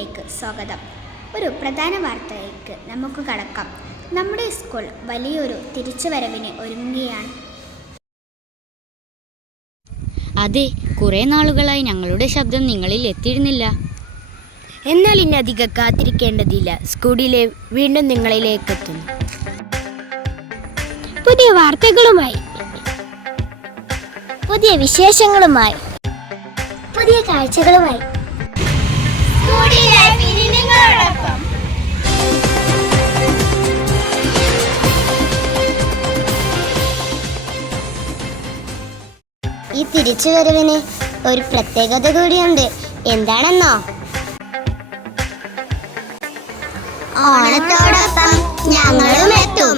വീഡിയോയിലേക്ക് സ്വാഗതം. ഒരു പ്രധാന വാർത്തയിലേക്ക് നമുക്ക് കടക്കാം. നമ്മുടെ സ്കൂൾ വലിയൊരു തിരിച്ചുവരവിന് ഒരുങ്ങുകയാണ്. അതെ, കുറേ നാളുകളായി ഞങ്ങളുടെ ശബ്ദം നിങ്ങളിൽ എത്തിയിരുന്നില്ല. എന്നാൽ ഇനി അധികം കാത്തിരിക്കേണ്ടതില്ല. സ്കൂളിലെ വീണ്ടും നിങ്ങളിലേക്ക് എത്തുന്നു. പുതിയ വാർത്തകളുമായി, പുതിയ വിശേഷങ്ങളുമായി, പുതിയ കാഴ്ചകളുമായി ഈ തിരിച്ചുവരവിന് ഒരു പ്രത്യേകത കൂടിയുണ്ട്. എന്താണെന്നോ? ഓണത്തോടൊപ്പം ഞങ്ങളും എത്തും.